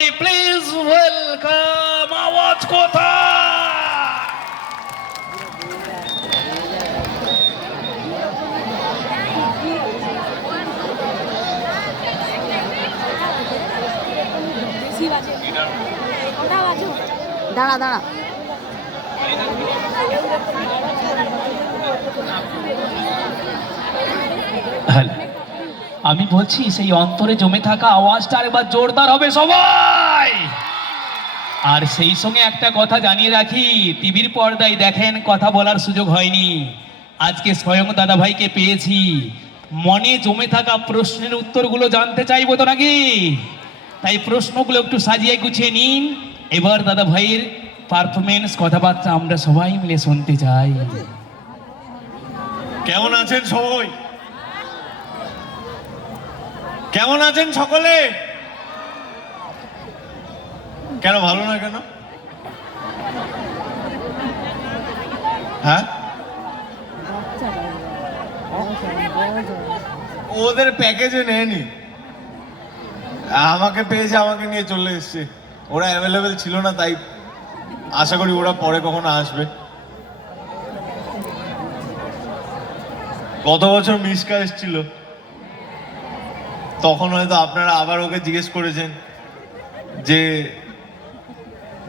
Please welcome আওয়াজ কথা। দাঁড়া দাঁড়া আমি বলছি সেই অন্তরে জমে থাকা আওয়াজটা আরেকবার জোরদার হবে সবাই। আর সেই সঙ্গে একটা কথা জানিয়ে রাখি, টিভির পর্দায় দেখেন কথা বলার সুযোগ হয়নি, আজকে স্বয়ং দাদা ভাইকে পেয়েছি, মনে জমে থাকা প্রশ্নের উত্তরগুলো জানতে চাইবো তো নাকি? তাই প্রশ্নগুলো একটু সাজিয়ে গুছিয়ে নিন। এবার দাদা ভাইয়ের পারফরমেন্স কথাবার্তা আমরা সবাই মিলে শুনতে চাই। কেমন আছেন সবাই? কেমন আছেন সকলে? কেন ভালো না কেন? হ্যাঁ, ওদের প্যাকেজে নেয়নি, আমাকে পেয়েছে, আমাকে নিয়ে চলে এসছে। ওরা অ্যাভেলেবেল ছিল না, তাই আশা করি ওরা পরে কখনো আসবে। গত বছর মিসকা এসেছিল, তখন হয়তো আপনারা আবার ওকে জিজ্ঞেস করেছেন যে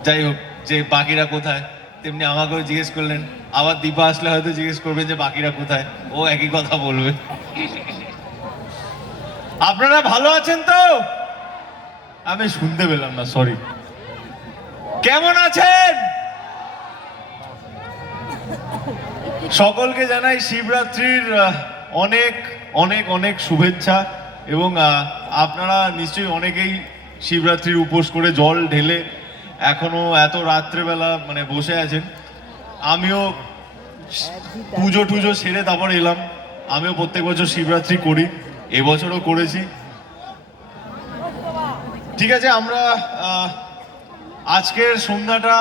যাই হোক যে বাকিরা কোথায়, তেমনি আমাকেও জিজ্ঞেস করলেন। আবার দীপা আসলে হয়তো জিজ্ঞেস করবেন যে বাকিরা কোথায়, ও একই কথা বলবে। আপনারা ভালো আছেন তো? আমি শুনতে পেলাম না, সরি। কেমন আছেন? সকলকে জানাই শিবরাত্রির অনেক অনেক অনেক শুভেচ্ছা। এবং আপনারা নিশ্চয়ই অনেকেই শিবরাত্রির উপোস করে জল ঢেলে এখনো এত রাত্রেবেলা মানে বসে আছেন। আমিও পুজো টুজো সেরে তারপর এলাম। আমিও প্রত্যেক বছর শিবরাত্রি করি, এবছরও করেছি। ঠিক আছে, আমরা আজকের সন্ধ্যাটা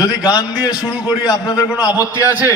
যদি গান দিয়ে শুরু করি, আপনাদের কোনো আপত্তি আছে?